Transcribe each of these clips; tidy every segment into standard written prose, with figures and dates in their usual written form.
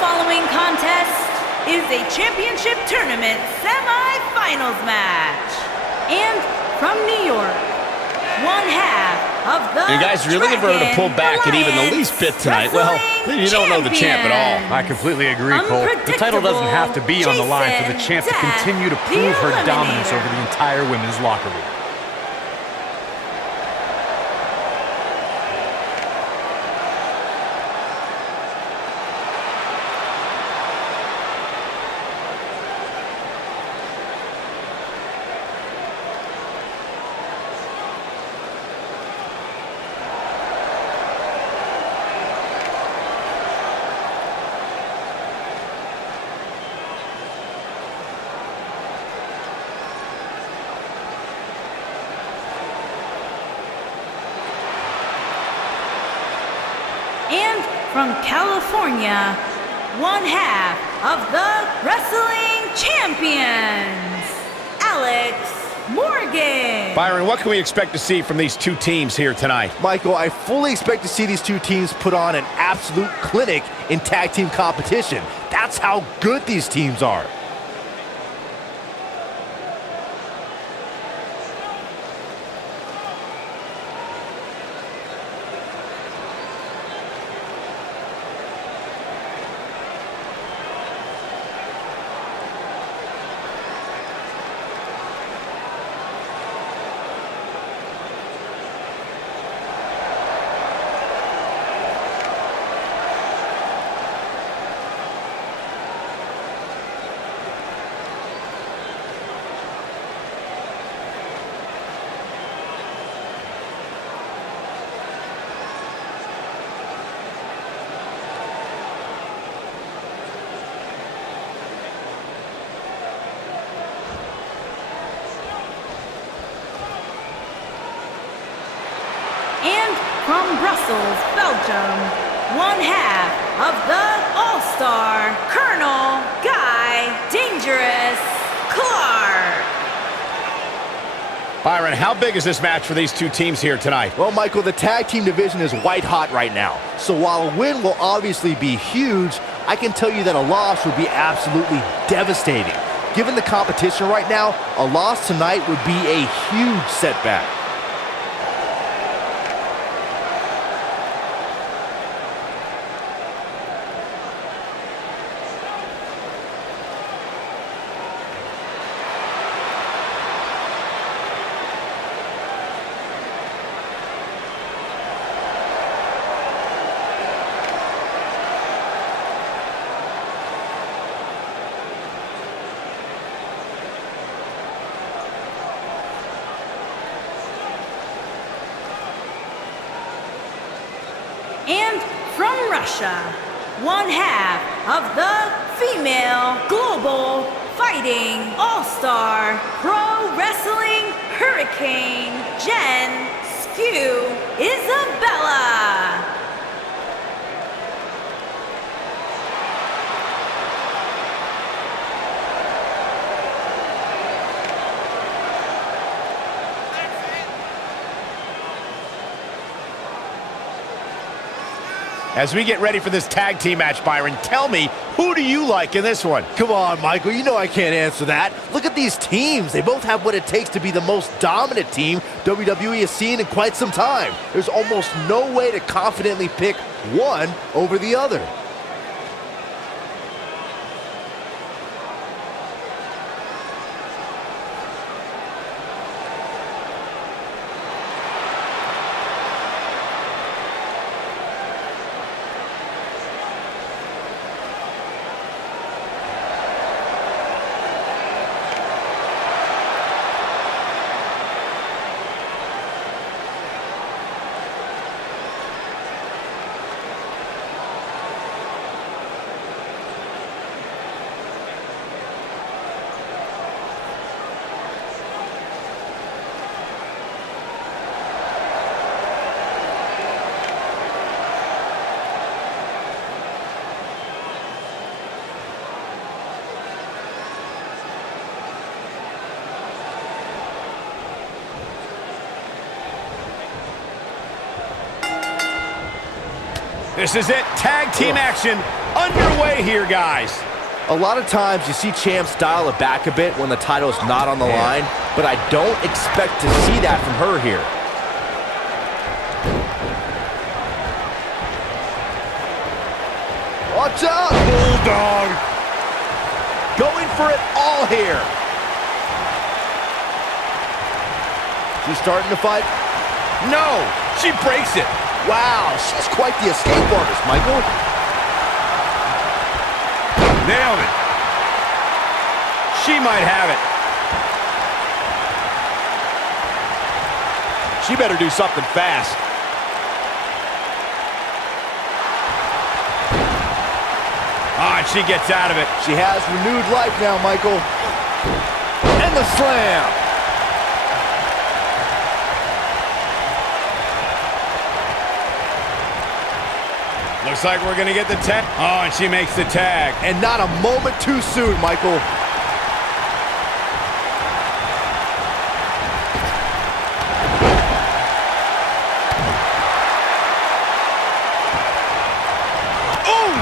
following contest is a championship tournament semi-finals match. And from New York, one half of the You guys really averted to pull back and even the least bit tonight. Well, you don't know the champ at all. I completely agree, Cole. The title doesn't have to be on the line for the champ to continue to prove her dominance over the entire women's locker room. And from California, one half of the Wrestling Champions, Alex Morgan. Byron, what can we expect to see from these two teams here tonight? Michael, I fully expect to see these two teams put on an absolute clinic in tag team competition. That's how good these teams are. And from Brussels, Belgium, one half of the All-Star, Colonel Guy Dangerous Clark. Byron, how big is this match for these two teams here tonight? Well, Michael, the tag team division is white hot right now. So while a win will obviously be huge, I can tell you that a loss would be absolutely devastating. Given the competition right now, a loss tonight would be a huge setback. And from Russia, one half of the female global fighting all-star pro wrestling hurricane, Jen Skew Isabella. As we get ready for this tag team match, Byron, tell me, who do you like in this one? Come on, Michael, you know I can't answer that. Look at these teams. They both have what it takes to be the most dominant team WWE has seen in quite some time. There's almost no way to confidently pick one over the other. This is it, tag team action. underway here, guys. A lot of times you see champs dial it back a bit when the title is not on the line, but I don't expect to see that from her here. Watch out! Bulldog. Going for it all here. She's starting to fight. No, she breaks it. Wow, she's quite the escape artist, Michael. Nailed it. She might have it. She better do something fast. Ah, and she gets out of it. She has renewed life now, Michael. And the slam. Looks like we're going to get the tag. Oh, and she makes the tag. And not a moment too soon, Michael. Boom!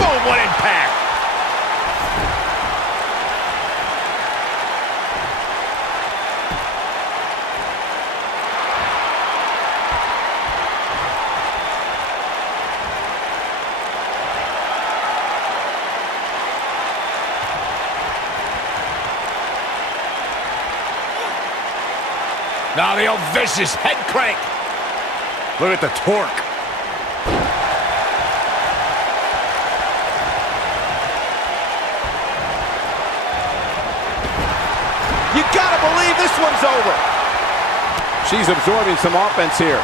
Boom, what impact! Now the old vicious head crank. Look at the torque. You gotta believe this one's over. She's absorbing some offense here.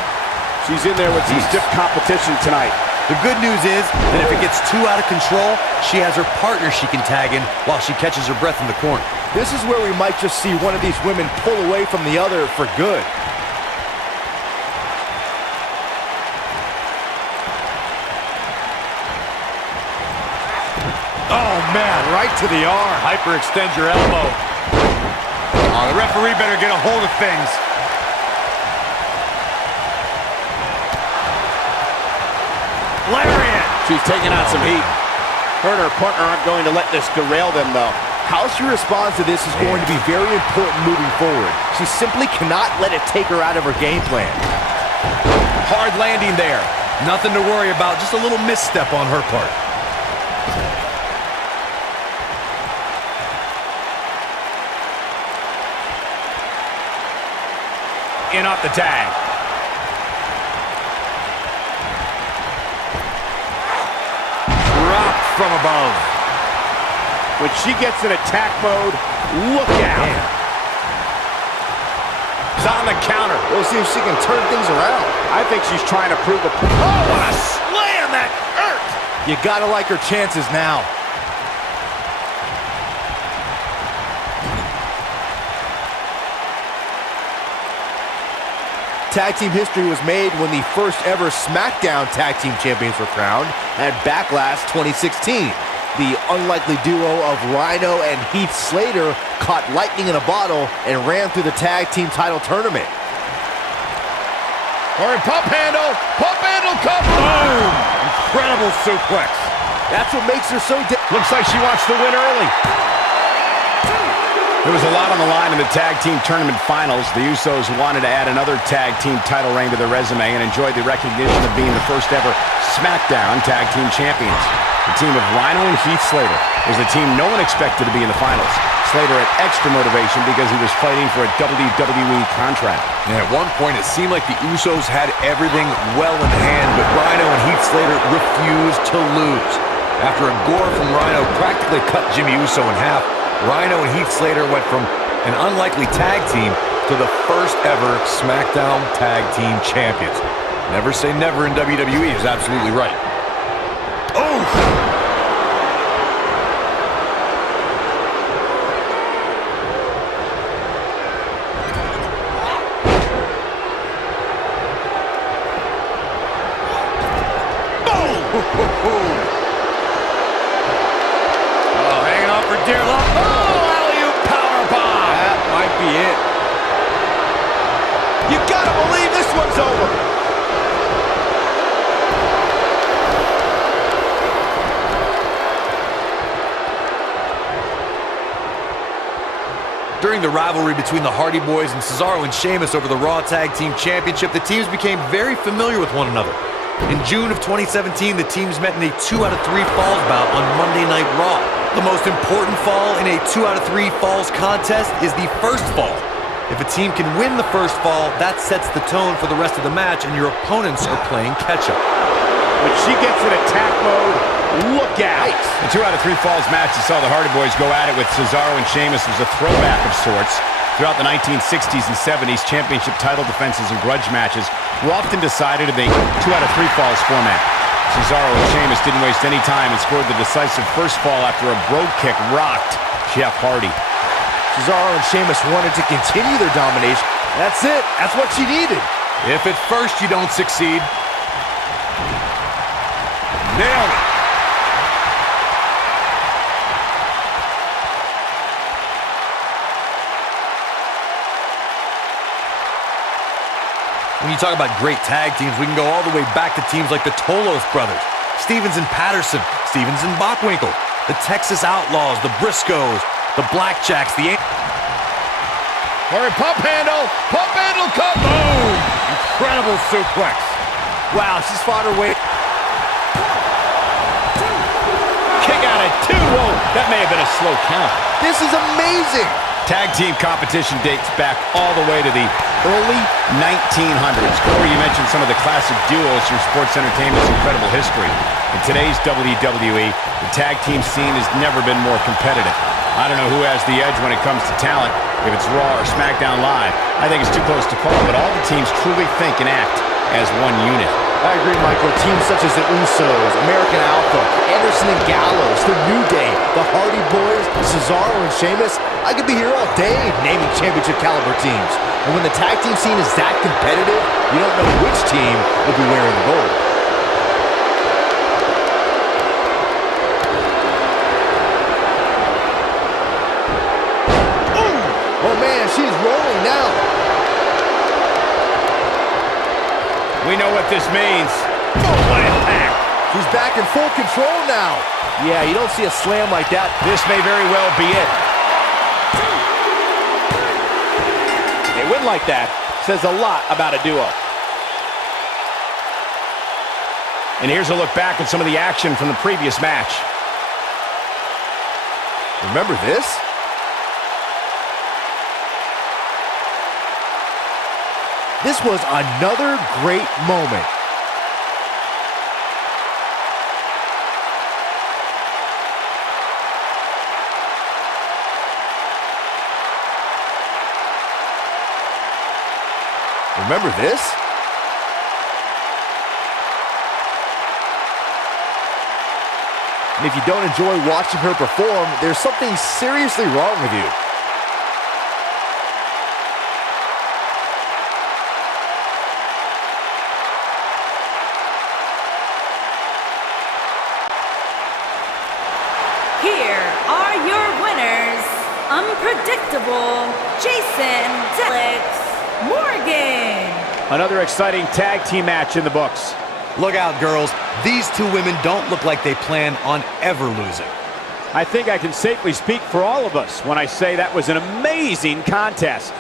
She's in there with some stiff competition tonight. The good news is that if it gets too out of control, she has her partner she can tag in while she catches her breath in the corner. This is where we might just see one of these women pull away from the other for good. Oh, man, right to the arm. Hyperextend your elbow. Oh, the referee better get a hold of things. Lariat. She's taking on some heat. Her and her partner aren't going to let this derail them, though. How she responds to this is going to be very important moving forward. She simply cannot let it take her out of her game plan. Hard landing there. Nothing to worry about, just a little misstep on her part. In off the tag. Dropped from above. When she gets in attack mode, look out. Man. She's on the counter. We'll see if she can turn things around. I think she's trying to prove a... Oh, what a slam that hurt! You gotta like her chances now. Tag team history was made when the first ever SmackDown Tag Team Champions were crowned at Backlash 2016. The unlikely duo of Rhino and Heath Slater caught lightning in a bottle and ran through the tag team title tournament. Or pump handle cover. Boom! Incredible suplex. That's what makes her so Looks like she wants to win early. There was a lot on the line in the tag team tournament finals. The Usos wanted to add another tag team title reign to their resume and enjoyed the recognition of being the first ever SmackDown Tag Team Champions. The team of Rhino and Heath Slater was the team no one expected to be in the finals. Slater had extra motivation because he was fighting for a WWE contract. And at one point, it seemed like the Usos had everything well in hand, but Rhino and Heath Slater refused to lose. After a gore from Rhino practically cut Jimmy Uso in half, Rhino and Heath Slater went from an unlikely tag team to the first ever SmackDown Tag Team Champions. Never say never in WWE is absolutely right. Oh! Hanging on for dear life. Oh, alley-oop powerbomb. That might be it. You gotta believe this one's over. During the rivalry between the Hardy Boys and Cesaro and Sheamus over the Raw Tag Team Championship, the teams became very familiar with one another. In June of 2017, the teams met in a 2 out of 3 falls bout on Monday Night Raw. The most important fall in a 2 out of 3 falls contest is the first fall. If a team can win the first fall, that sets the tone for the rest of the match, and your opponents are playing catch-up. When she gets in attack mode, look out. The 2 out of 3 falls match that saw the Hardy Boys go at it with Cesaro and Sheamus was a throwback of sorts. Throughout the 1960s and 70s, championship title defenses and grudge matches were often decided in a 2 out of 3 falls format. Cesaro and Sheamus didn't waste any time and scored the decisive first fall after a brogue kick rocked Jeff Hardy. Cesaro and Sheamus wanted to continue their domination. That's it. That's what she needed. If at first you don't succeed, nailed it. When you talk about great tag teams, we can go all the way back to teams like the Tolos brothers, Stevens and Patterson, Stevens and Bockwinkel, the Texas Outlaws, the Briscoes, the Blackjacks, the... Pump handle, cut, boom! Incredible suplex. Wow, she's fought her way. Kick out at 2. Whoa, that may have been a slow count. This is amazing. Tag team competition dates back all the way to the early 1900s. Corey, you mentioned some of the classic duos from sports entertainment's incredible history. In today's WWE, the tag team scene has never been more competitive. I don't know who has the edge when it comes to talent, if it's Raw or SmackDown Live. I think it's too close to call, but all the teams truly think and act as one unit. I agree, Michael. Teams such as the Usos, American Alpha, Anderson and Gallows, The New Day, the Hardy Boys, Cesaro and Sheamus. I could be here all day naming championship caliber teams. And when the tag team scene is that competitive, you don't know which team will be wearing the gold. Oh man, she's rolling now. We know what this means. Oh, what impact! She's back in full control now. Yeah, you don't see a slam like that. This may very well be it. A win like that says a lot about a duo. And here's a look back at some of the action from the previous match. Remember this? This was another great moment. Remember this? And if you don't enjoy watching her perform, there's something seriously wrong with you. Here are your winners, unpredictable Jason Delix Morgan. Another exciting tag team match in the books. Look out, girls. These two women don't look like they plan on ever losing. I think I can safely speak for all of us when I say that was an amazing contest.